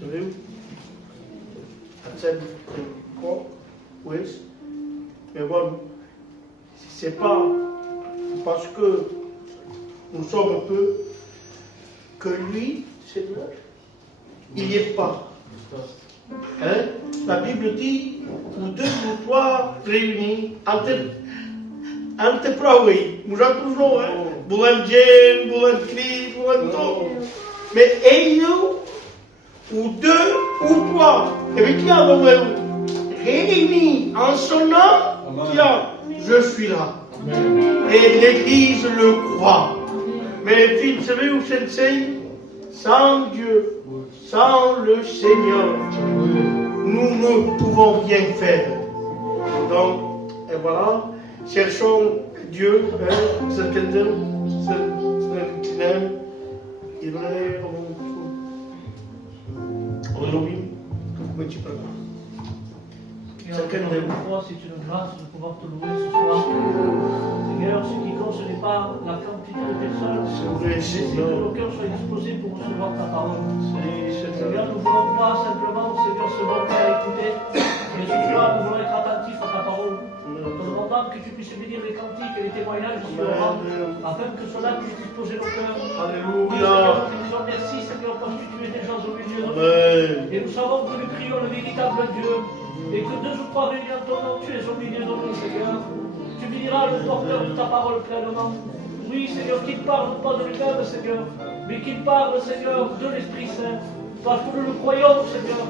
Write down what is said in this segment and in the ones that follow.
savez où? À cette oui. Mais bon, c'est pas parce que nous sommes un peu que lui, Seigneur, il n'y est pas. Hein? La Bible dit, où deux ou trois réunis, ante prawi, nous avons toujours, hein? Boulan Jen, Boulan Cri, Boulan tout. Mais et nous, ou deux ou trois, et bien qui a réunis en son nom, qui a, je suis là. Et l'Église le croit. Mais puis, vous savez où c'est? Sans Dieu, sans le Seigneur, nous ne pouvons rien faire. Donc, et voilà, cherchons Dieu, ce qu'il aime, il va fois, c'est une grâce de pouvoir te louer ce soir. Seigneur, ce qui compte, ce n'est pas la quantité de personnes, c'est que nos cœurs soient disposés pour recevoir ta parole. Seigneur, nous ne voulons pas simplement, Seigneur, se borner à écouter, mais ce soir, nous voulons être attentifs à ta parole. Nous demandons que tu puisses bénir les cantiques et les témoignages ici au rang, afin que cela puisse disposer nos cœurs. Alléluia. Nous te disons merci, Seigneur, parce que tu es déjà au milieu de nous. Et nous savons que nous prions le véritable Dieu. Et que deux ou trois réunis en ton nom, tu es au milieu de nous, Seigneur. Tu béniras le porteur de ta parole pleinement. Oui, Seigneur, qu'il parle pas de lui-même, Seigneur, mais qu'il parle, Seigneur, de l'Esprit Saint. Parce que nous le croyons, Seigneur.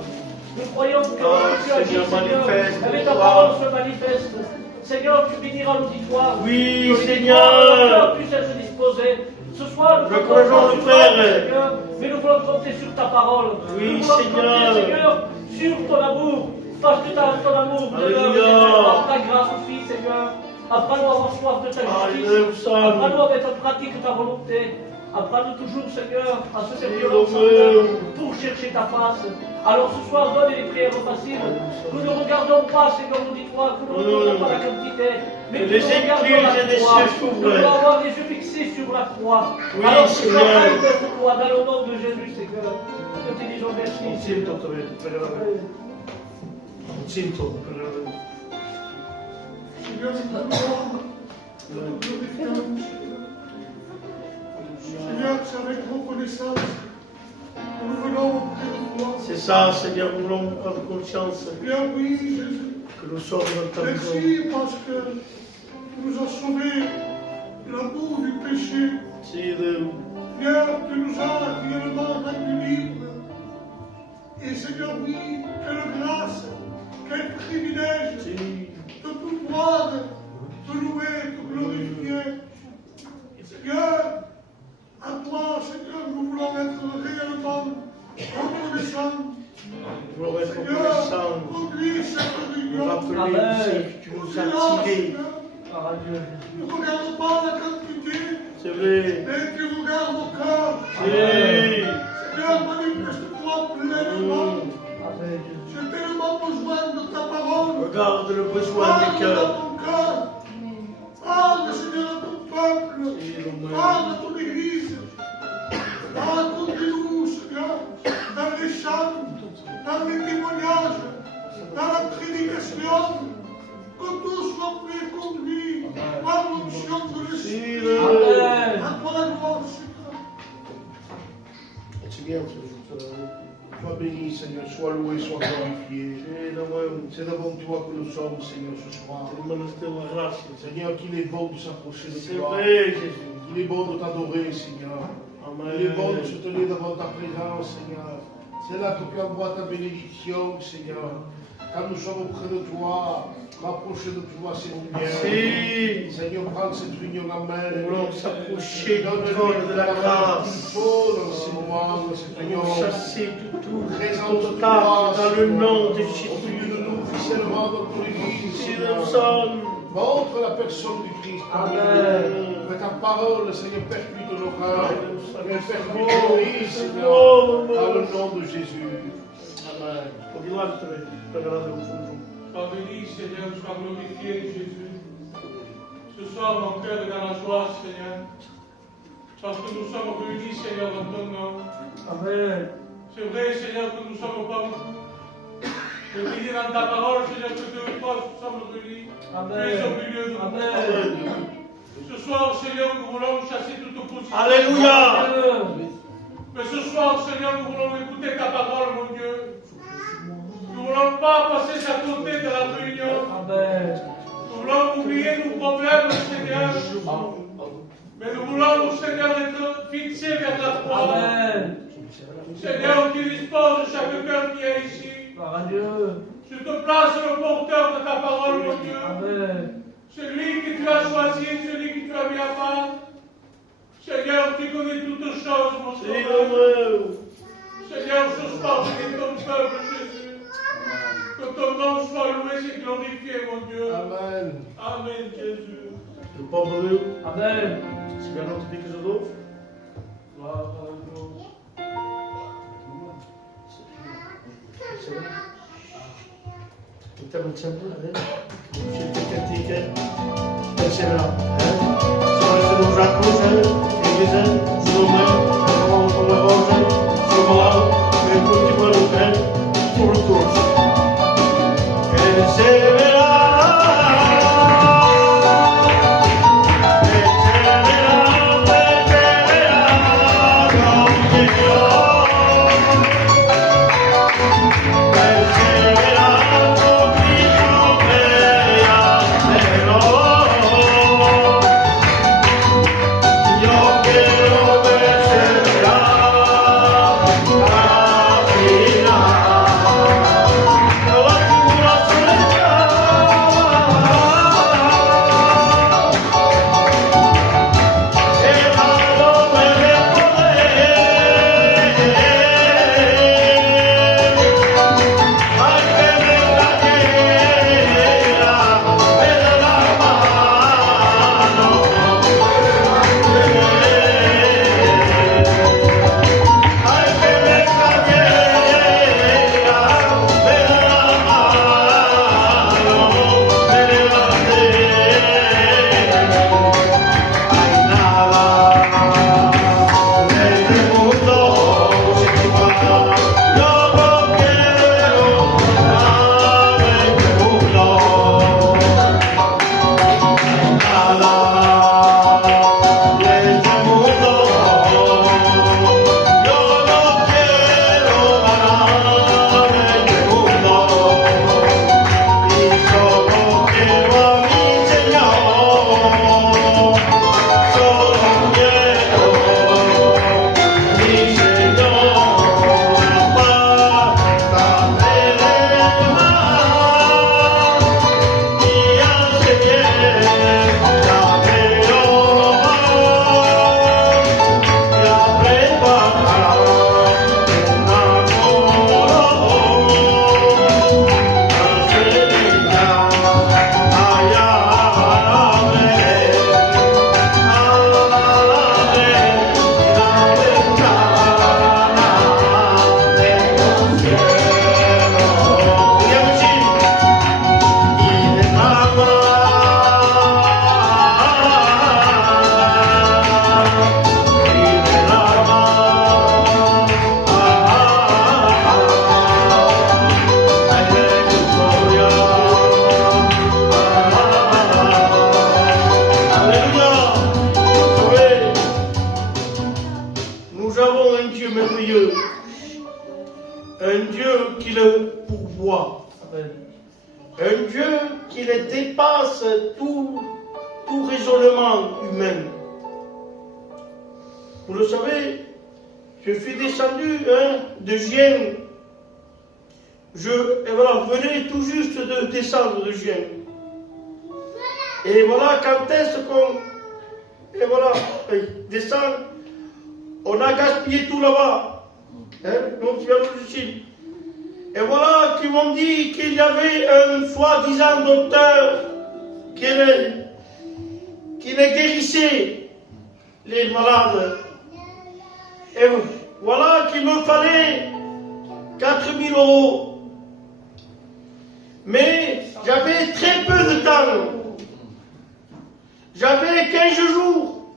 Nous croyons que tu agis, Seigneur, avec ta parole se manifeste. Seigneur, tu béniras l'auditoire. Oui, que Seigneur. puisse être disposé. Ce soir, nous voulons le Père, Seigneur, mais nous voulons compter sur ta parole. Oui, nous voulons Seigneur. compter, Seigneur, sur ton amour. Parce que ton amour demeure, Seigneur, ta grâce aussi, Seigneur. Apprends-nous à avoir soif de ta justice. Apprends-nous à mettre en pratique ta volonté. Apprends-nous toujours, Seigneur, à se servir ensemble pour chercher ta face. Alors ce soir, donne les prières faciles. Nous ne regardons pas, Seigneur, l'auditoire, que nous ne regardons pas la quantité, mais que nous regardons la croix. Nous voulons avoir les yeux fixés sur la croix. Oui, alors ce soir, Seigneur. manifeste-toi dans le nom de Jésus, Seigneur. Nous te disons merci. Sento. Seigneur, c'est avec reconnaissance que nous venons auprès de toi. C'est ça, Seigneur, nous voulons prendre conscience Seigneur, oui, Jésus. que nous sommes dans ta maison. Merci parce que tu nous as sauvés de l'amour du péché. Seigneur, tu nous as réellement rendus libres. Et Seigneur, oui, quelle grâce, quel privilège de pouvoir te louer, te glorifier. Seigneur, à toi, Seigneur, nous voulons être réellement reconnaissants. Nous voulons être Seigneur, reconnaissants. conduis cette Nous réunion. rappeler aussi que tu nous as tirés. Ne regarde pas la quantité, C'est vrai. mais tu regardes au cœur. Oui. Seigneur, manifeste-toi pleinement. J'ai tellement besoin de ta parole. Regarde le besoin Parle des cœurs. dans ton cœur. Parle, Seigneur, à ton peuple. Parle à ton église. Raconte-nous, Seigneur, dans les chants, dans les témoignages, dans la prédication, que tout soit fait conduit par l'onction de l'Esprit. À toi la gloire, Seigneur. Seigneur, sois béni, Seigneur, sois loué, sois glorifié. C'est devant toi que nous sommes, Seigneur, ce soir. Seigneur, qu'il est bon de s'approcher de toi. C'est vrai, Jésus. Il est bon de t'adorer, Seigneur. Amen. Il est bon de se tenir devant ta présence, Seigneur. C'est là que tu envoies ta bénédiction, Seigneur. Quand nous sommes auprès de toi, rapprochés de toi, Seigneur. Seigneur, prends cette réunion en main. Nous voulons s'approcher de la grâce. Il faut dans ce moment, Seigneur. Chasser tout présente-toi dans le nom de Jésus. Nous officiellement dans ton église. Montre la personne du Christ. Amen. Que ta parole, Seigneur, percute nos cœurs. Qu'elle percute nos vies, Seigneur. Dans le nom de Jésus. Amen. Sois béni, Seigneur, sois glorifié, Jésus. Ce soir, mon cœur est dans la joie, Seigneur. Parce que nous sommes réunis, Seigneur, dans ton nom. Amen. C'est vrai, Seigneur, que nous ne sommes pas beaucoup. Je te dis dans ta parole, Seigneur, que deux ou trois nous sommes réunis. Tu es au milieu de nous. Amen. Ce soir, Seigneur, nous voulons chasser toute opposition. Alléluia. Mais ce soir, Seigneur, nous voulons écouter ta parole, mon Dieu. Nous ne voulons pas passer à côté de la réunion. Amen. Nous voulons oublier nos problèmes, Seigneur. Mais nous voulons, Seigneur, être fixés vers la croix. Amen. Seigneur, tu disposes chaque cœur qui est ici. Gloire à Dieu. Je te place le porteur de ta parole, mon Dieu. Amen. Celui que tu as choisi, celui que tu as mis à part. Seigneur, tu connais toutes choses, mon Sauveur. Seigneur, ce soir, bénis ton peuple, Jésus. Que ton nom soit loué et glorifié, mon Dieu. Amen. Amen, Jésus. Le pauvre Dieu. Amen. C'est bien notre vie que je dois. Gloire à Dieu. Kita bercampur, kita ketika terserah, semua rakus, Indonesia, semua orang orang, semua mengikuti malukan, turut-turut. Un Dieu qui le pourvoit. Un Dieu qui le dépasse tout raisonnement humain. Vous le savez, je suis descendu de Gien. Et voilà, vous venez tout juste de descendre de Gien. Et voilà, quand est-ce qu'on... Et voilà, descend, on a gaspillé tout là-bas. Donc, et voilà qu'ils m'ont dit qu'il y avait un soi-disant docteur qui les guérissait, les malades. Et voilà qu'il me fallait 4 000 €. Mais j'avais très peu de temps. J'avais 15 jours,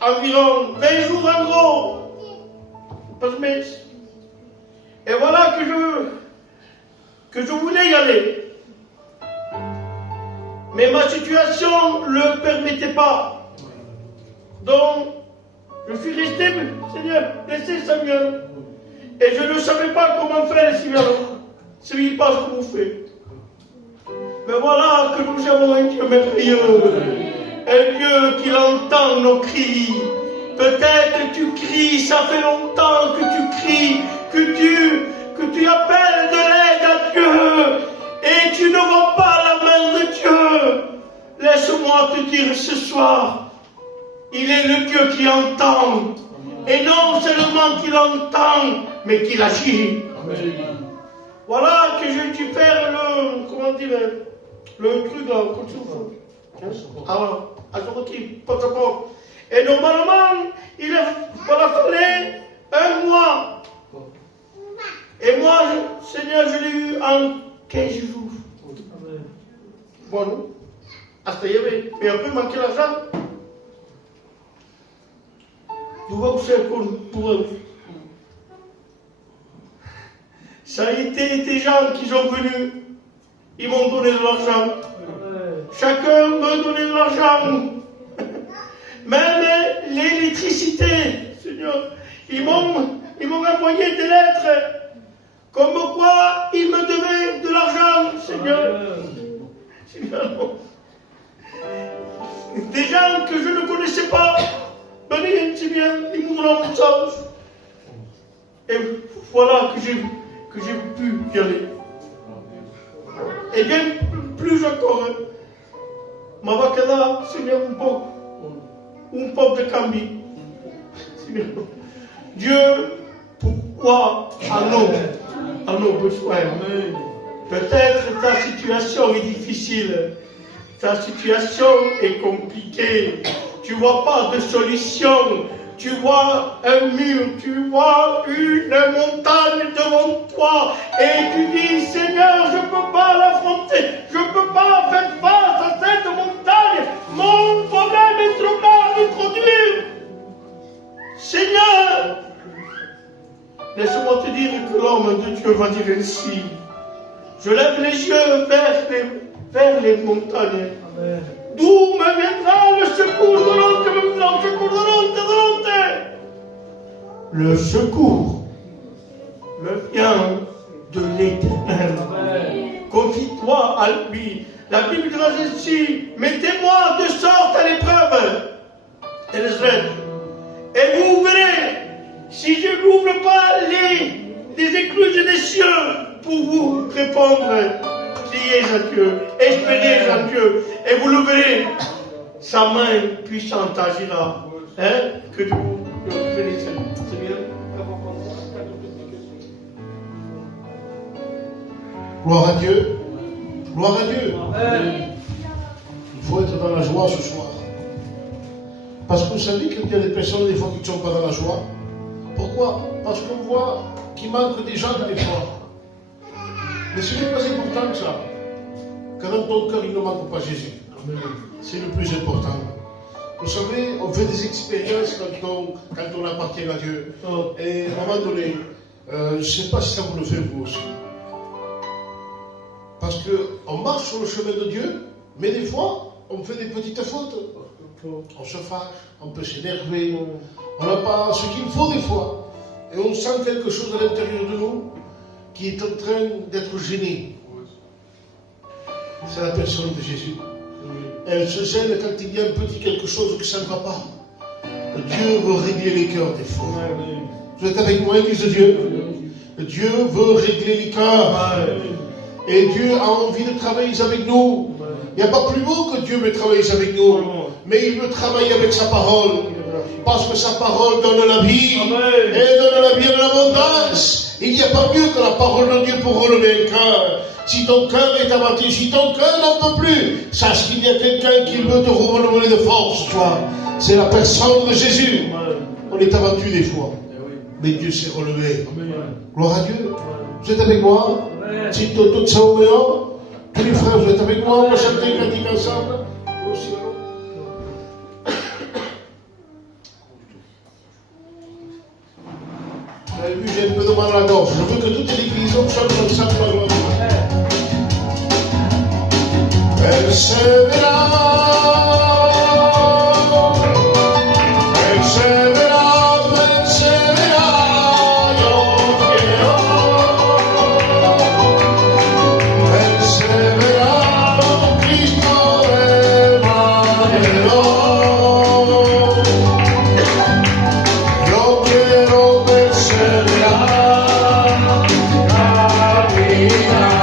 environ 20 jours en gros. Et voilà que je voulais y aller. Mais ma situation ne le permettait pas. Donc, je suis resté, Seigneur, laissez Samuel. Et je ne savais pas comment faire les signalements. Ce n'est pas ce que vous faites. Mais voilà que nous avons un Dieu merveilleux. Un Dieu qui entend nos cris. Peut-être tu cries, ça fait longtemps que tu cries, que tu appelles de l'aide à Dieu. Et tu ne vois pas la main de Dieu. Laisse-moi te dire ce soir, il est le Dieu qui entend. Et non seulement qu'il entend, mais qu'il agit. Amen. Voilà que j'ai dû faire le truc là, comme ça. Alors, et normalement, il fallait un mois. Et moi, Seigneur, je l'ai eu en 15 jours. Bon, mais après, il manquait l'argent. Ça a été des gens qui sont venus, ils m'ont donné de l'argent. Chacun me donnait de l'argent. Même l'électricité, Seigneur, ils m'ont envoyé des lettres, comme quoi ils me devaient de l'argent, Seigneur. Des gens que je ne connaissais pas, ils m'ont donné un message. Et voilà que j'ai pu y aller. Et bien plus encore, Mabakada, Seigneur, un peuple de Cambi. Dieu, pourquoi à nos besoins? Peut-être ta situation est difficile, ta situation est compliquée, tu ne vois pas de solution. Tu vois un mur, tu vois une montagne devant toi et tu dis, Seigneur, je ne peux pas l'affronter, je ne peux pas faire face à cette montagne, mon problème est trop grave, trop dur. Seigneur, laisse-moi te dire que l'homme de Dieu va dire ainsi, je lève les yeux vers les montagnes. Amen. D'où me viendra le secours de l'autre, le secours de l'autre. Le secours me vient de l'Éternel. Confie-toi à lui. La Bible dit ainsi, mettez-moi de sorte à l'épreuve. Et vous verrez, si je n'ouvre pas les écluses des cieux pour vous répondre, priez à Dieu, espérez à Dieu, et vous le verrez, sa main puissante agira. Que Dieu vous bénisse. Gloire à Dieu. Gloire à Dieu. Amen. Il faut être dans la joie ce soir. Parce que vous savez qu'il y a des personnes des fois qui ne sont pas dans la joie. Pourquoi? Parce qu'on voit qu'il manque des gens des fois. Mais ce n'est pas important que ça. Que dans ton cœur, il ne manque pas Jésus. C'est le plus important. Vous savez, on fait des expériences quand on appartient à Dieu. Et à un moment donné, je ne sais pas si ça vous le fait vous aussi. Parce qu'on marche sur le chemin de Dieu, mais des fois, on fait des petites fautes. On se fâche, on peut s'énerver, on n'a pas ce qu'il faut des fois. Et on sent quelque chose à l'intérieur de nous qui est en train d'être gêné. C'est la personne de Jésus. Elle se gêne quand il y a un petit quelque chose qui ne va pas. Dieu veut régler les cœurs des fois. Vous êtes avec moi, Église de Dieu? Dieu veut régler les cœurs. Et Dieu a envie de travailler avec nous. Il n'y a pas plus beau que Dieu veut travailler avec nous. Mais il veut travailler avec sa parole. Parce que sa parole donne la vie. Et donne la vie en abondance. Il n'y a pas mieux que la parole de Dieu pour relever un cœur. Si ton cœur est abattu, si ton cœur n'en peut plus, sache qu'il y a quelqu'un qui veut te renouveler de force, toi. C'est la personne de Jésus. On est abattu des fois. Mais Dieu s'est relevé. Gloire à Dieu. Vous êtes avec moi? Si tout ça au meilleur, tous les frères, vous êtes avec moi? On va chanter un cantique ensemble. Vous avez vu, j'ai un peu de mal dans la gorge. Je veux que toute l'église chante comme ça pour la gloire. Persevera, persevera, persevera, yo quiero perseverar con Cristo Evangelio. Yo quiero perseverar, caminar,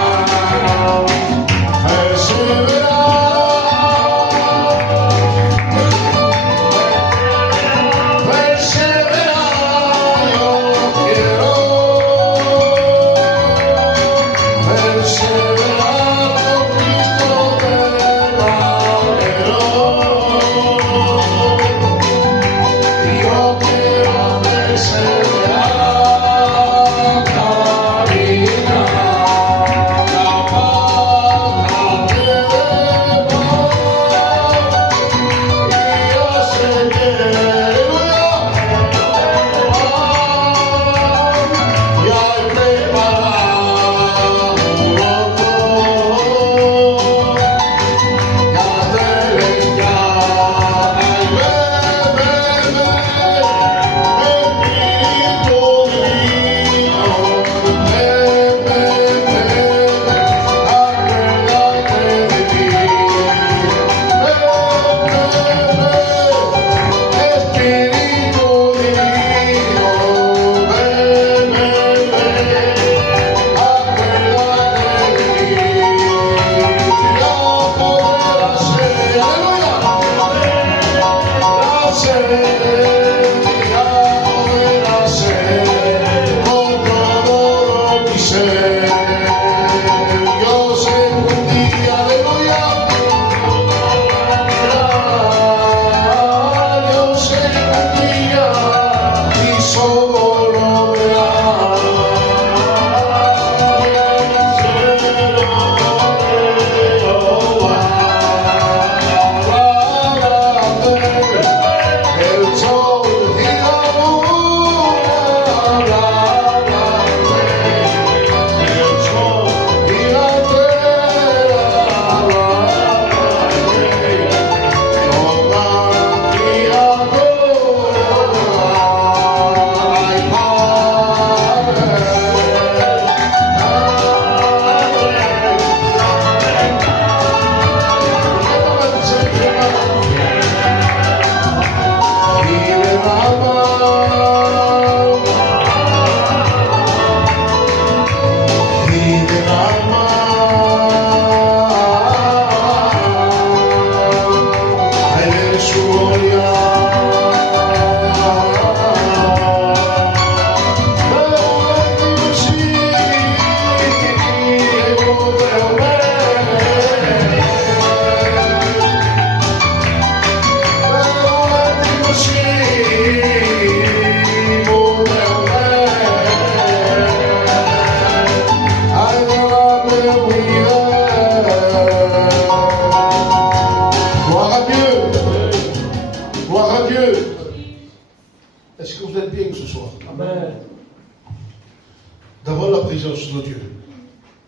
D'avoir la présence de Dieu.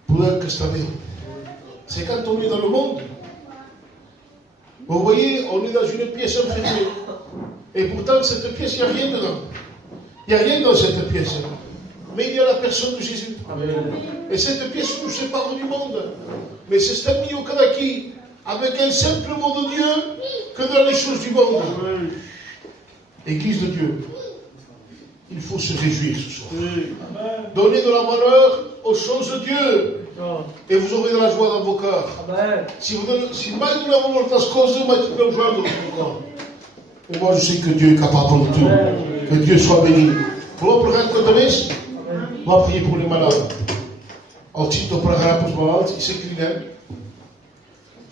Pour que c'est quand on est dans le monde. Vous voyez, on est dans une pièce enfermée. Et pourtant, cette pièce, il n'y a rien dedans. Il n'y a rien dans cette pièce. Mais il y a la personne de Jésus. Amen. Et cette pièce nous sépare du monde. Mais c'est Stanley Okanaki, avec un simple mot de Dieu, que dans les choses du monde. Amen. Église de Dieu, il faut se réjouir ce soir. Amen. Donnez de la valeur aux choses de Dieu. Et vous aurez de la joie dans vos cœurs. Amen. Si mai nous avons moltas causes, mai tu peux jouer dans vos cœurs. Et moi je sais que Dieu est capable de tout. Amen. Que Dieu soit béni. Vamos pregar outra vez? Vamos prier pour les malades. Ao Tito pregar pour les malades, il s'incline.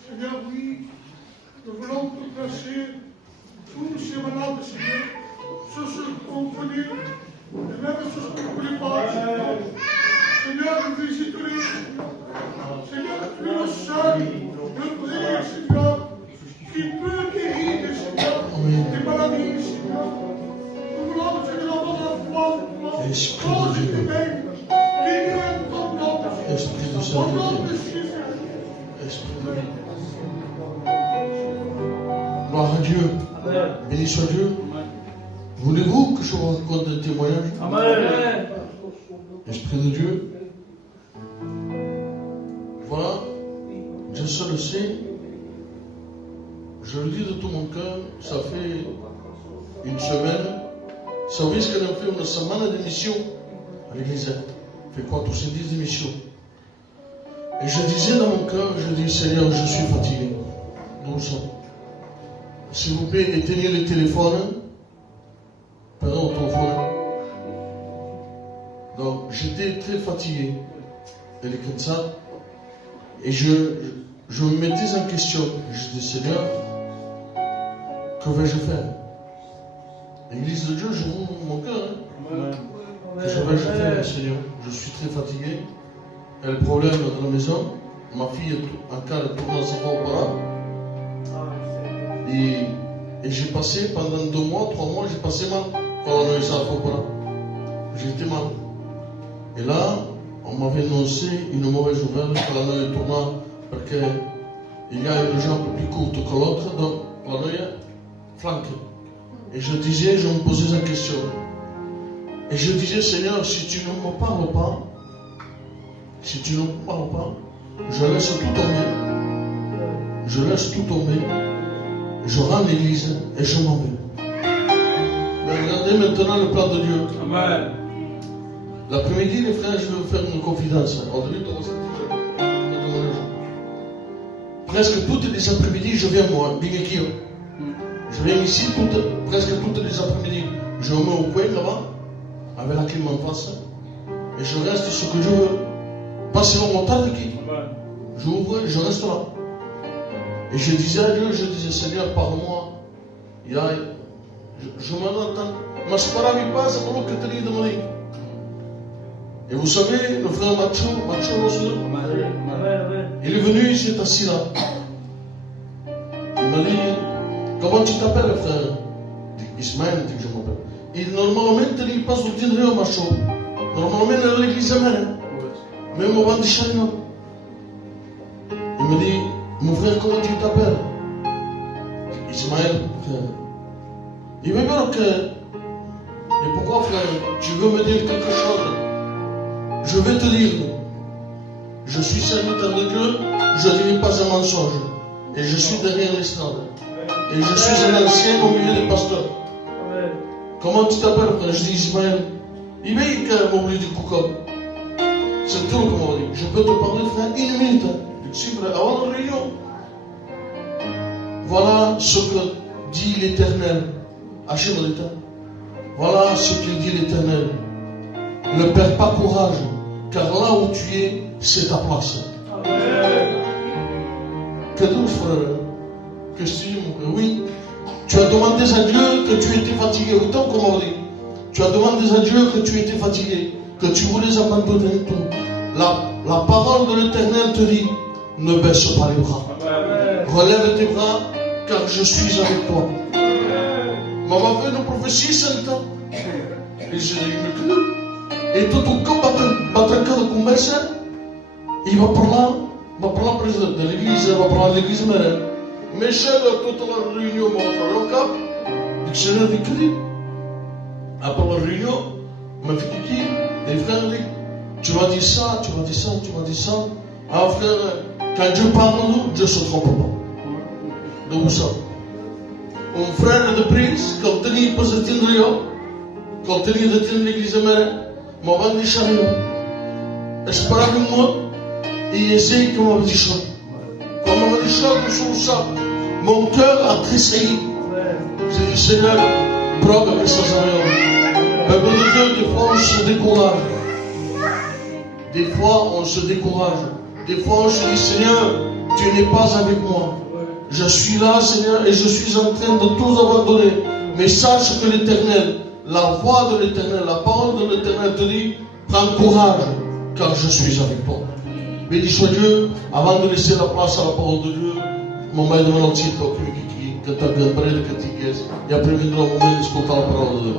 Seigneur, oui, nous voulons te placer tous ces malades, Seigneur, ceux qu'on connaît, et même ceux qu'on ne connaît pas. Seigneur, nous visite-les. Seigneur, tu es le seul, le vrai, Seigneur, qui peut guérir, Seigneur, des maladies, Seigneur. Nous voulons, Seigneur, avoir la foi, cause et sainteté. Esprit de vie. Gloire à Dieu. Béni soit Dieu. Voulez-vous que je vous raconte un témoignage? Amen. Esprit de Dieu. Voilà, Dieu seul le sait. Je le dis de tout mon cœur, ça fait une semaine. Vous savez ce qu'on a fait une semaine d'émission à l'église. On fait quoi? Tous ces 10 émissions. Et je disais dans mon cœur, je dis Seigneur, je suis fatigué. Nous sommes. S'il vous plaît, éteignez les téléphones. Pardon, ton frère. Donc, j'étais très fatigué. Et comme ça. Et je me mettais en question. Je dis, Seigneur, que vais-je faire? L'église de Dieu, je vous mon cœur. Que vais-je faire, Seigneur? Je suis très fatigué. Il y a le problème dans la maison. Ma fille est en cas de tourner sa fois au bras. Et j'ai passé pendant 2 mois, 3 mois, j'ai passé mal. Quand on a eu ça au bras. J'étais mal. Et là, on m'avait annoncé une mauvaise nouvelle que la noix est tournée parce qu'il y a une jambe plus courte que l'autre, donc la noix flanque. Et je disais, je me posais la question. Et je disais, Seigneur, si tu ne me parles pas, je laisse tout tomber. Je laisse tout tomber. Je rends l'église et je m'en vais. Mais regardez maintenant le plan de Dieu. Amen. L'après-midi, les frères, je vais vous faire une confidence. Presque toutes les après-midi, je viens moi, Bingekio. Je viens ici presque toutes les après-midi. Je me mets au coin là-bas, avec la clim en face, et je reste ce que je veux. Pas selon mon temps qui. J'ouvre et je reste là. Et je disais à Dieu, je disais, Seigneur, parle-moi. Je m'en entends. Ma spara mi passe, c'est pour que tu dis de mon. Et vous savez, le frère Macho, il est venu, il s'est assis là. Il m'a dit, comment tu t'appelles, frère? Ismaël, dit que je m'appelle. Et normalement, il passe au Tindrio, Macho. Normalement, il est à l'église amène. Même au Bandi Chagnon. Il me dit, mon frère, comment tu t'appelles? Ismaël, frère. Il me dit, ok. Et pourquoi, frère? Tu veux me dire quelque chose? Je vais te dire, je suis serviteur de Dieu, je ne dis pas un mensonge. Et je suis derrière l'estrade. Et je suis un ancien au milieu des pasteurs. Comment tu t'appelles, frère? Je dis Ismaël. Il m'a dit qu'il m'a dit Koukom. C'est tout comme on dit. Je peux te parler, frère, 1 minute. Je suis frère, avant la réunion. Voilà ce que dit l'Éternel. Hachem. Voilà ce qu'il dit l'Éternel. Ne perds pas courage, car là où tu es, c'est ta place. Que douce, frère. Qu'est-ce que tu dis, mon frère? Oui. Tu as demandé à Dieu que tu étais fatigué. Autant comme on dit. Tu as demandé à Dieu que tu étais fatigué, que tu voulais abandonner tout. La parole de l'Éternel te dit, ne baisse pas les bras. Relève tes bras, car je suis avec toi. Maman fait une prophétie, c'est temps. Et je dis, et tout le camp battre de conversion, il va parler président de l'église, il va parler de l'église mère. Mais chez toute la réunion, mon frère, au cap, je l'ai dit, après la réunion, ma fille dit, les frères disent, tu m'as dit ça, tu m'as dit ça, tu m'as dit ça. Ah frère, quand Dieu parle de nous, Dieu ne se trompe pas. De où ça? Un frère de prise, quand il n'est pas de Tindrio, quand il est de l'église mère, mon bandi chariot. Espérez moi, et essaye comme on dit ça. Comme on dit ça, mon cœur a tressailli. J'ai dit, Seigneur, prends avec sa saveur. Peuple de Dieu, des fois on se décourage. Des fois on se décourage. Des fois on se dit, Seigneur, tu n'es pas avec moi. Je suis là, Seigneur, et je suis en train de tout abandonner. Mais sache que l'Éternel, la voix de l'Éternel, la parole de l'Éternel te dit, prends courage, car je suis avec toi. Béni soit Dieu, avant de laisser la place à la parole de Dieu, mon maître de mon entier, que tu as bien parlé de catéchèse, et après, nous allons moment d'écouter la parole de Dieu.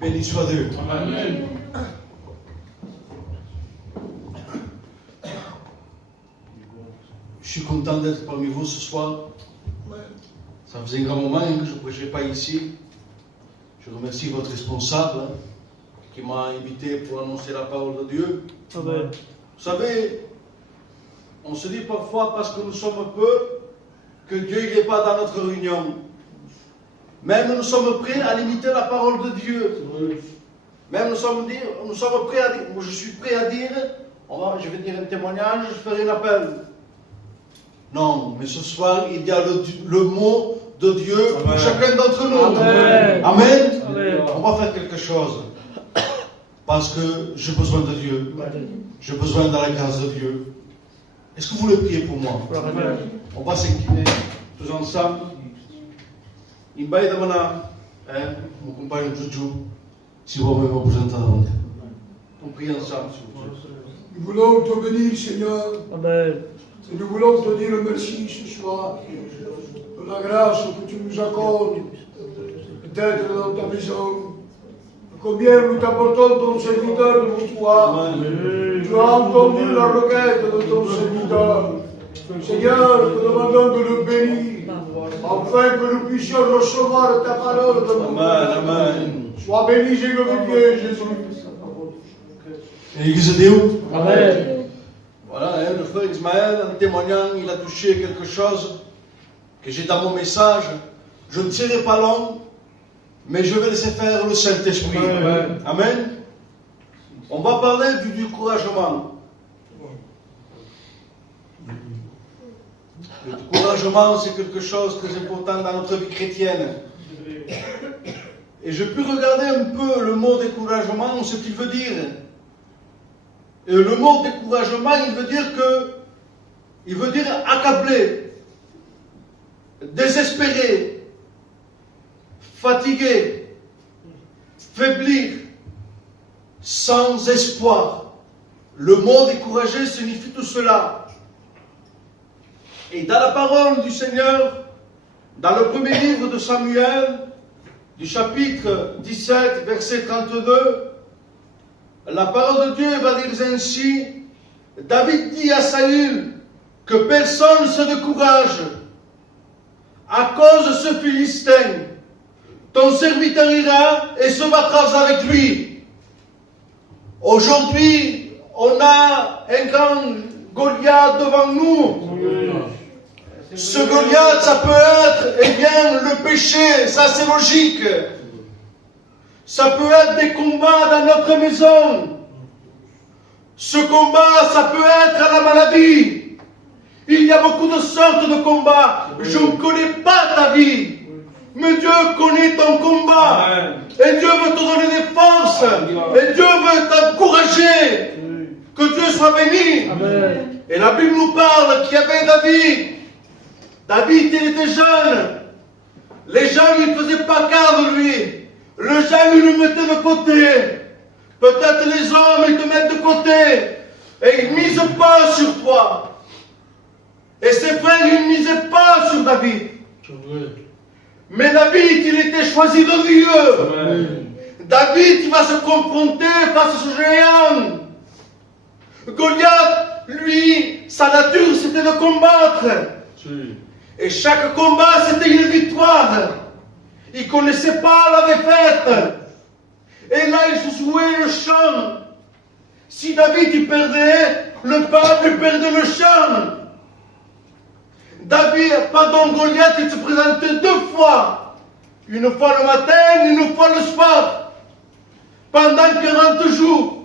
Béni soit Dieu. Amen. content d'être parmi vous ce soir. Ça faisait un grand moment que je ne prêchais pas ici. Je remercie votre responsable qui m'a invité pour annoncer la parole de Dieu. Amen. Vous savez, on se dit parfois parce que nous sommes peu que Dieu n'est pas dans notre réunion. Même nous sommes prêts à limiter la parole de Dieu. Même nous sommes prêts à dire, moi je suis prêt à dire, je vais dire un témoignage, je ferai un appel. Non, mais ce soir, il y a le mot de Dieu pour chacun d'entre nous. Amen. Amen. Amen. On va faire quelque chose. Parce que j'ai besoin de Dieu. J'ai besoin de la grâce de Dieu. Est-ce que vous voulez prier pour moi? Amen. On va s'incliner tous ensemble. Il m'a aidé mon compagnon Juju, si vous pouvez me présenter avant. On prie ensemble, s'il vous plaît. Nous voulons te bénir, Seigneur. Amen. Et nous voulons te dire merci ce soir pour la grâce que tu nous accordes d'être dans ta maison. Combien nous t'apportons ton serviteur devant toi. Tu as entendu la requête de ton serviteur. Seigneur, te demandons de le bénir, afin que nous puissions recevoir ta parole de mon Père. Amen. Sois béni et glorifié, Jésus. Et l'Église de Dieu. Amen. Voilà, le frère Ismaël, en témoignant, il a touché quelque chose que j'ai dans mon message. Je ne serai pas long, mais je vais laisser faire le Saint-Esprit. Amen. Amen. On va parler du découragement. Le découragement, c'est quelque chose de très important dans notre vie chrétienne. Et je peux regarder un peu le mot découragement, ce qu'il veut dire. Et le mot découragement, il veut dire accablé, désespéré, fatigué, faiblir, sans espoir. Le mot découragé signifie tout cela. Et dans la parole du Seigneur, dans le premier livre de Samuel, du chapitre 17, verset 32, la parole de Dieu va dire ainsi: David dit à Saül que personne ne se décourage à cause de ce Philistin. Ton serviteur ira et se battra avec lui. Aujourd'hui, on a un grand Goliath devant nous. Ce Goliath, ça peut être, le péché, ça c'est logique. Ça peut être des combats dans notre maison. Ce combat, ça peut être la maladie. Il y a beaucoup de sortes de combats. Je ne connais pas ta vie. Mais Dieu connaît ton combat. Et Dieu veut te donner des forces. Et Dieu veut t'encourager. Que Dieu soit béni. Amen. Et la Bible nous parle qu'il y avait David. David, il était jeune. Les gens ne faisaient pas cas de lui. Les gens le mettaient de côté. Peut-être les hommes, ils te mettent de côté. Et ils ne misent pas sur toi. Et ses frères, ils ne misaient pas sur David. Mais David, il était choisi de Dieu. Amen. David, il va se confronter face à ce géant. Goliath, lui, sa nature, c'était de combattre. Et chaque combat, c'était une victoire. Il ne connaissait pas la défaite. Et là, il se jouait le chant. Si David, il perdait, le peuple perdait le chant. Goliath, il se présentait deux fois. Une fois le matin, une fois le soir. Pendant 40 jours.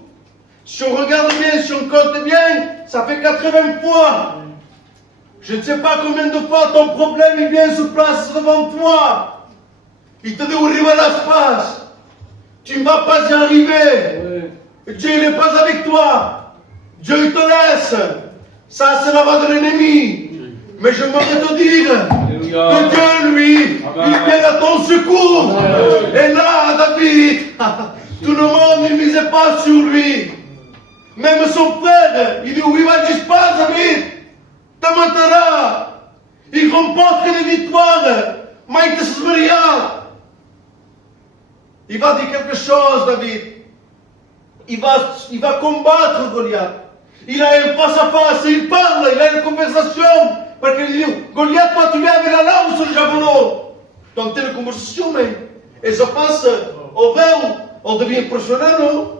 Si on regarde bien, si on compte bien, ça fait 80 fois. Je ne sais pas combien de fois ton problème il vient se placer devant toi. Il te dit où arriver la face. Tu ne vas pas y arriver. Dieu n'est pas avec toi. Dieu te laisse. Ça, c'est la voix de l'ennemi. Mais je voudrais te dire que Dieu, lui, il vient à ton secours. Et là, David, tout le monde ne misait pas sur lui. Même son frère, il dit, où il va juste pas, David, te mettra. Il remporte les victoires. Il va dire quelque chose, David. Il va combattre Goliath. Il a un face à face, il parle, il a une conversation parce qu'il dit, Goliath, toi tu viens avec la lame sur le javelot. Dans telle conversation, mais. Et je pense, au vrai, on devient impressionnant, non?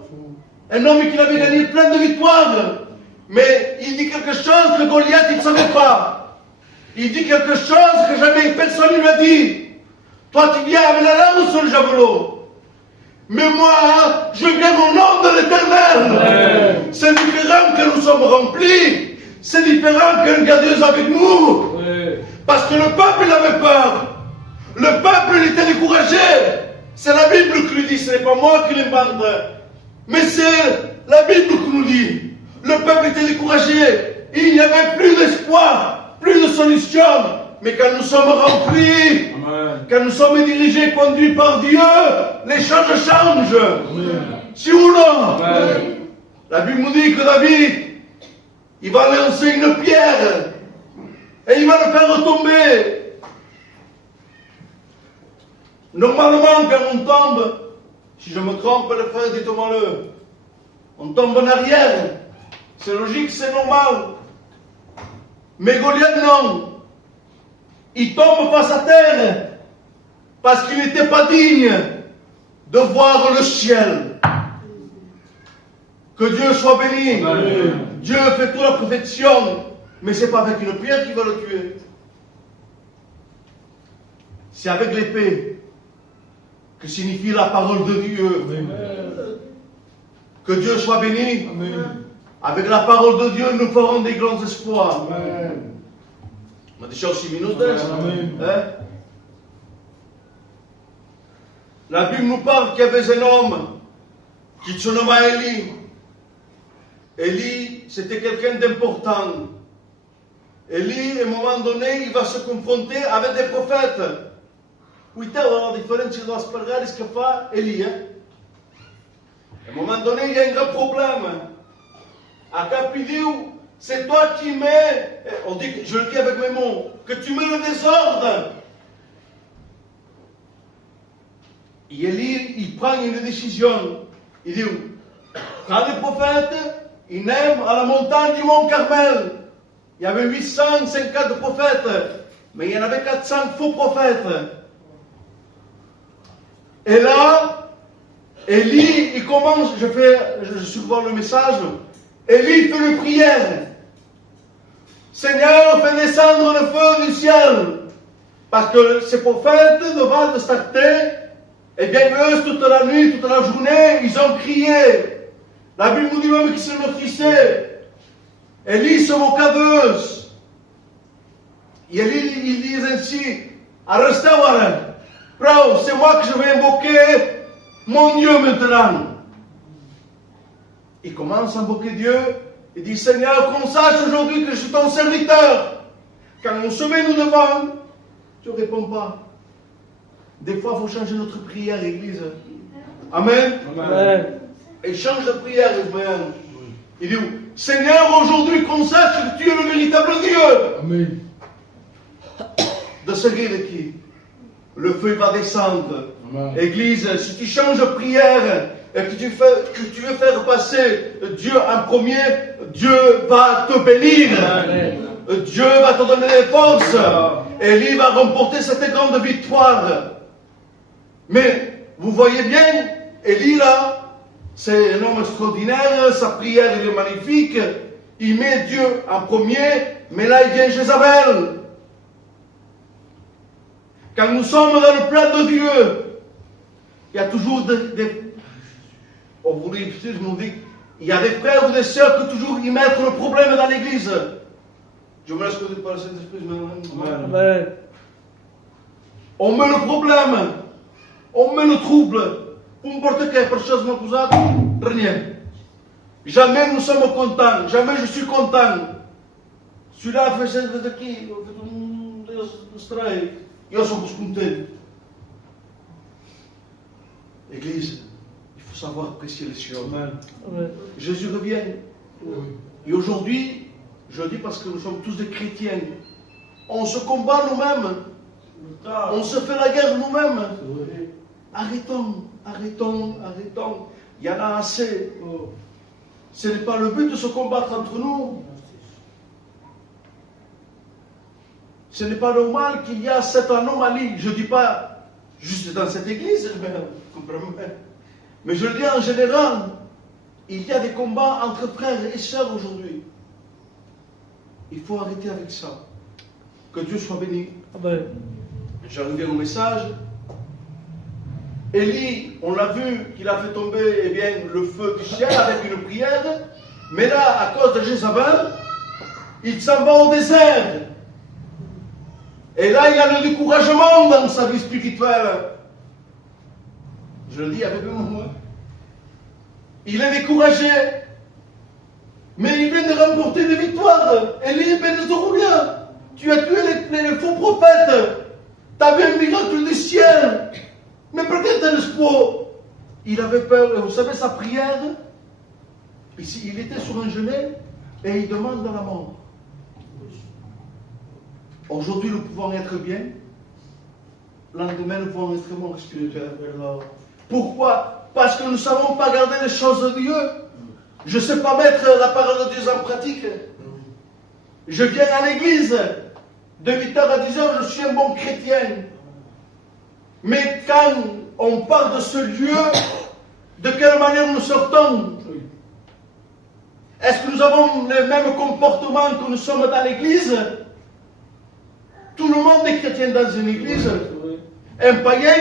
Un homme qui avait gagné plein de victoires. Mais il dit quelque chose que Goliath il ne savait pas. Il dit quelque chose que jamais personne ne lui a dit. Toi tu viens avec la lame sur le javelot. Mais moi, je viens au nom de l'Éternel. C'est différent que nous sommes remplis. C'est différent qu'un gars Dieu avec nous. Parce que le peuple il avait peur. Le peuple il était découragé. C'est la Bible qui le dit, ce n'est pas moi qui l'invente. Mais c'est la Bible qui nous dit. Le peuple était découragé. Il n'y avait plus d'espoir, plus de solution. Mais quand nous sommes remplis, quand nous sommes dirigés, conduits par Dieu, les choses changent. Si ou non? La Bible nous dit que David, il va lancer une pierre et il va le faire retomber. Normalement, quand on tombe, si je me trompe, le frère, dites-moi-le, on tombe en arrière. C'est logique, c'est normal. Mais Goliath, non. Il tombe face à terre parce qu'il n'était pas digne de voir le ciel. Que Dieu soit béni. Amen. Dieu fait toute la perfection, mais ce n'est pas avec une pierre qui va le tuer. C'est avec l'épée que signifie la parole de Dieu. Amen. Que Dieu soit béni. Amen. Avec la parole de Dieu, nous ferons des grands espoirs. Amen. On a déjà 6 minutes. Hein? La Bible nous parle qu'il y avait un homme qui se nommait Élie. Élie, c'était quelqu'un d'important. Élie, à un moment donné, il va se confronter avec des prophètes. Uitau la differenza da spiegare che fa Elia. À un moment donné, il y a un grand problème. À Capidiou, c'est toi qui mets, on dit, je le dis avec mes mots, que tu mets le désordre. Et Élie, il prend une décision. Il dit, quand les prophètes, ils n'aiment à la montagne du Mont Carmel. Il y avait 850 prophètes, mais il y en avait 400 faux prophètes. Et là, Élie, il commence, je survole le message, Élie fait une prière. Seigneur, fais descendre le feu du ciel. Parce que ces prophètes, devant de starter, eh bien, eux, toute la nuit, toute la journée, ils ont crié. La Bible nous dit même qu'ils se meurtrissaient. Élie se moqua d'eux. Et Élie, il dit ainsi, restez voilà. Bro, c'est moi que je vais invoquer mon Dieu maintenant. Il commence à invoquer Dieu. Il dit, Seigneur, qu'on sache aujourd'hui que je suis ton serviteur. Quand on se met nous devant, tu ne réponds pas. Des fois, il faut changer notre prière, Église. Amen. Amen. Et change de prière, Amen. Il dit, Seigneur, aujourd'hui, qu'on sache que tu es le véritable Dieu. Amen. De ce rire de qui? Le feu va descendre. Amen. Église, si tu changes de prière et que tu veux faire passer Dieu en premier, Dieu va te bénir. Amen. Dieu va te donner les forces. Et lui va remporter cette grande victoire. Mais vous voyez bien, Élie là, c'est un homme extraordinaire, sa prière elle est magnifique. Il met Dieu en premier, mais là il vient Jézabel. Quand nous sommes dans le plan de Dieu, il y a toujours il y a des frères ou des sœurs qui toujours y mettent le problème dans l'église. Je me laisse conduire par le Saint-Esprit maintenant. Amen. On met le problème, on met le trouble. Peu importe quelque chose m'a causé, rien. Jamais nous sommes contents, jamais je suis content. Celui-là fait ça daqui, eu somos contentes. Église, il faut savoir apprécier les choses. Amen. Jésus revient. Oui. Et aujourd'hui, je dis parce que nous sommes tous des chrétiens, on se combat nous-mêmes. On se fait la guerre nous-mêmes. Oui. Arrêtons. Il y en a assez. Ce n'est pas le but de se combattre entre nous. Ce n'est pas normal qu'il y a cette anomalie. Je ne dis pas juste dans cette église, mais je le dis en général. Il y a des combats entre frères et sœurs aujourd'hui. Il faut arrêter avec ça. Que Dieu soit béni. Amen. Je reviens au message. Élie, on l'a vu qu'il a fait tomber le feu du ciel avec une prière. Mais là, à cause de Jézabel, il s'en va au désert. Et là, il a le découragement dans sa vie spirituelle. Je le dis avec moi. Il est découragé. Mais il vient de remporter des victoires. Élie, ben bien. Tu as tué les faux prophètes. Tu avais un miracle du ciel. Mais peut-être un espoir. Il avait peur. Et vous savez, sa prière, ici, il était sur un genet et il demande à la mort. Aujourd'hui, nous pouvons être bien. Lendemain, nous pouvons être mort spirituel. Pourquoi? Parce que nous ne savons pas garder les choses de Dieu. Je ne sais pas mettre la parole de Dieu en pratique. Je viens à l'église. De 8h à 10h, je suis un bon chrétien. Mais quand on parle de ce lieu, de quelle manière nous sortons? Est-ce que nous avons le même comportement que nous sommes dans l'église? Tout le monde est chrétien dans une église. Un païen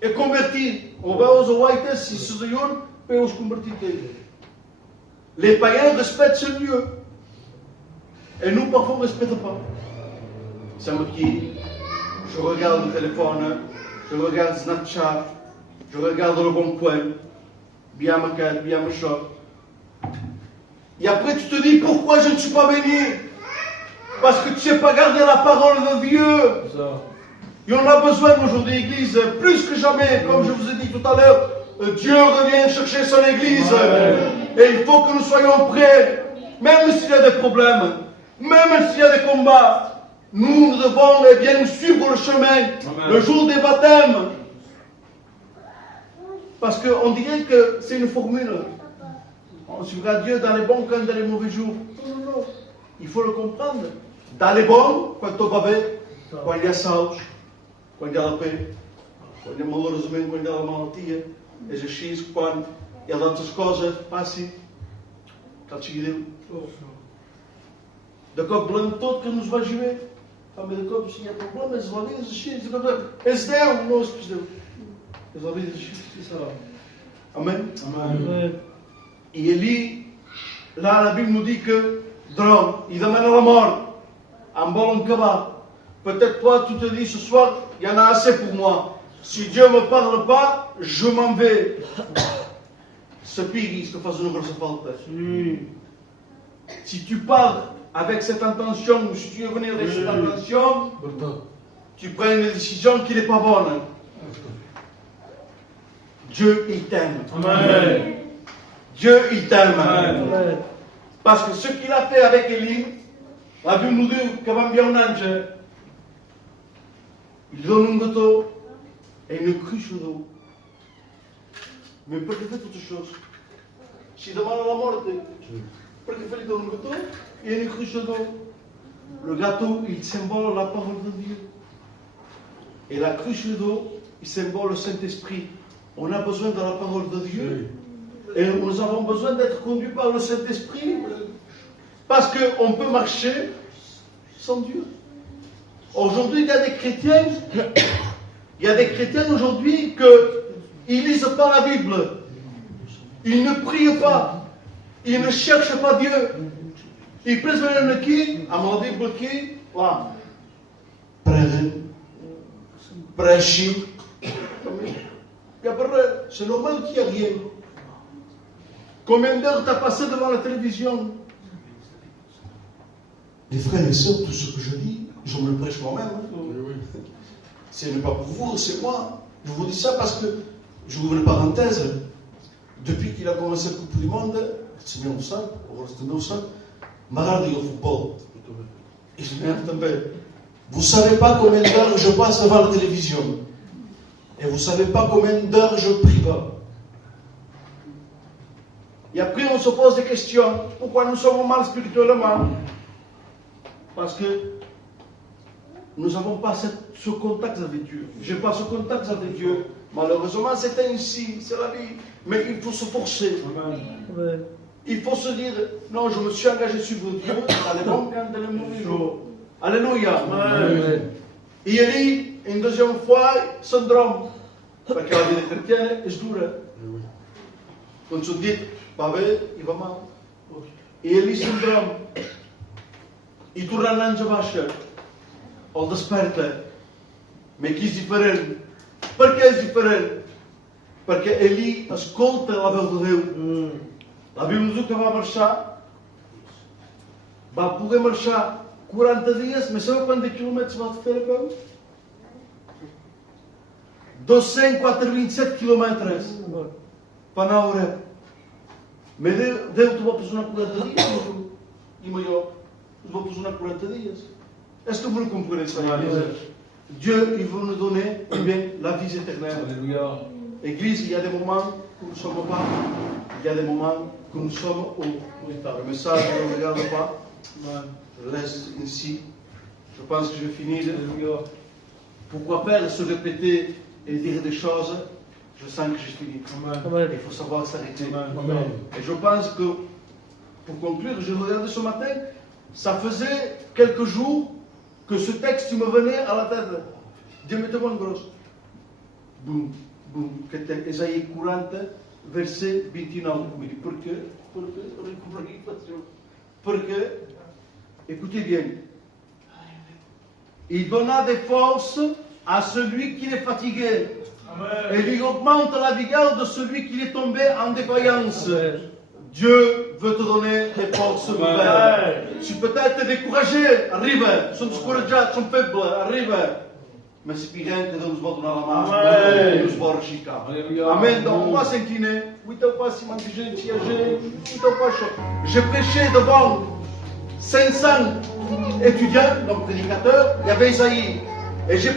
est converti. On va aux whites, si ce peut se convertir. Les païens respectent ce lieu. Et nous, parfois, on ne respecte pas. Ça me dit, je regarde le téléphone, je regarde Snapchat, je regarde le bon coin, bien ma quête, bien ma shop. Et après, tu te dis, pourquoi je ne suis pas béni? Parce que tu ne sais pas garder la parole de Dieu. Et on a besoin aujourd'hui, Église, plus que jamais, comme je vous ai dit tout à l'heure, Dieu revient chercher son Église. Et il faut que nous soyons prêts, même s'il y a des problèmes, même s'il y a des combats. Nous devons bien suivre le chemin, le jour des baptêmes. Parce qu'on dirait que c'est une formule. On suivra Dieu dans les bons comme dans les mauvais jours. Non, non. Il faut le comprendre. Dans les bons, quand on va bien, quand il y a saúde, quand il y a la paix, quand il y a malheureusement, quand il y a la maladie, exercício, quando il y a d'autres coisas, assim, quand tu dis, de cop blanco todo que nos vai jouer. Ah, mais de cop, s'il y a problème, eles vão vir exercício, eles deu, nós que deu. Eles vão vir exercício, c'est ça. Amen. Amen. Et Élie, là, la Bible nous dit que, il demande à la mort, en volant cabal. Peut-être toi, tu te dis ce soir, il y en a assez pour moi. Si Dieu ne me parle pas, je m'en vais. Ce pire, que fasse une grosse falta. Si tu pars avec cette intention, ou si tu veux venir avec cette intention, tu prends une décision qui n'est pas bonne. Dieu, il t'aime. Amen. Dieu, il t'aime. Amen. Parce que ce qu'il a fait avec Élie, la Bible nous dit qu'il va envier un ange. Il donne un gâteau et une cruche d'eau. Mais pourquoi il fait autre chose? S'il demande à la mort, pourquoi il donne un gâteau et une cruche d'eau? Le gâteau, il symbole la parole de Dieu. Et la cruche d'eau, il symbole le Saint-Esprit. On a besoin de la parole de Dieu. Et nous avons besoin d'être conduits par le Saint-Esprit. Parce qu'on peut marcher sans Dieu. Aujourd'hui, il y a des chrétiens, aujourd'hui qu'ils ne lisent pas la Bible. Ils ne prient pas. Ils ne cherchent pas Dieu. Ils présentent qui? À la Bible qui? Là. Prêcher. C'est normal qu'il n'y ait rien. Combien d'heures tu as passé devant la télévision? Les frères et sœurs, tout ce que je dis, je me le prêche moi-même. Ce n'est pas pour vous, c'est moi. Je vous dis ça parce que, je vous ouvre une parenthèse, depuis qu'il a commencé le Coupe du Monde, c'est bien ça, marre du football. Et je m'aime também. Vous ne savez pas combien d'heures je passe devant la télévision. Et vous ne savez pas combien d'heures je prie pas. Et après, on se pose des questions. Pourquoi nous sommes mal spirituellement? Parce que nous n'avons pas ce contact avec Dieu. Je n'ai pas ce contact avec Dieu. Malheureusement, c'est ainsi, c'est la vie. Mais il faut se forcer. Amen. Il faut se dire, non, je me suis engagé sur Dieu dans les bons quand dans les mauvais jours. Alléluia. Amen. Et Élie, une deuxième fois, syndrome. Parce que la vie des chrétiens est dure. Quand se dit, il va mal. Et Élie, syndrome. Il tourne l'ange baixa. El desperta. Mais qui est différent? Per què és diferent? Perquè Eli escolta la veu de Déu. La Bíblia diu que va marxar, va poder marxar 40 dies, mas sabeu quants quilòmetres va fer a peu? 227 quilòmetres per anar a Oreb. Mas Déu te va posar 40 dies, i millor, te va posar 40 dies. Est-ce que vous le comprenez ça? Dieu, il veut nous donner la vie éternelle. Alléluia. Église, il y a des moments où nous ne sommes pas, il y a des moments où nous sommes où le message ne regarde pas. Je reste ici. Je pense que je vais finir. Pourquoi faire se répéter et dire des choses? Je sens que j'ai fini. Amen. Il faut savoir s'arrêter. Et je pense que, pour conclure, je regardais ce matin, ça faisait quelques jours que ce texte me venait à la tête. Dieu me demande grosse. Boum, boum, que c'était Ésaïe 40, verset 29. Mais pourquoi? Parce que, écoutez bien, il donna des forces à celui qui est fatigué. Amen. Et il augmente la vigueur de celui qui est tombé en défaillance. Amen. Dieu veut te donner des forces nouvelles. Si peut-être t'es découragé, arrive. Som descoratjats, som febles, arrive. Mais espérons que Dieu nous va donner la main et nous va rechicar. Amen. Donc on va s'incliner. Uită-o pas si manque gente, il y a gente. Uită-o pas chaud. Je prêchais devant 500 étudiants, donc prédicateurs. Il y avait Isaïe. Et j'ai